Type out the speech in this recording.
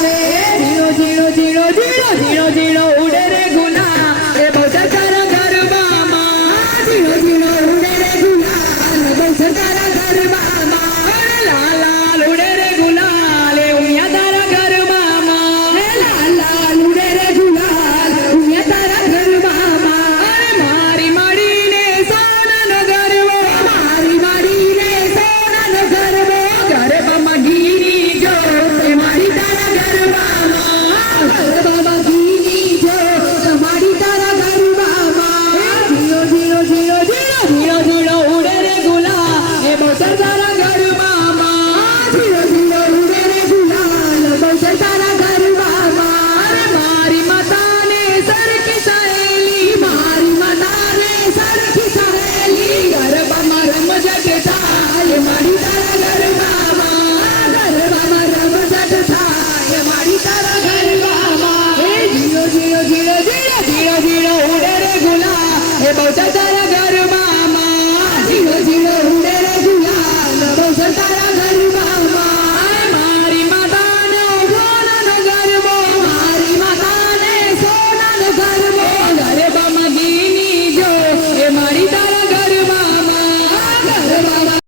see. ঝিরো ঝিরো ঝিরো ঝিরো উড়ে রে গোলা। এ বছর যারা de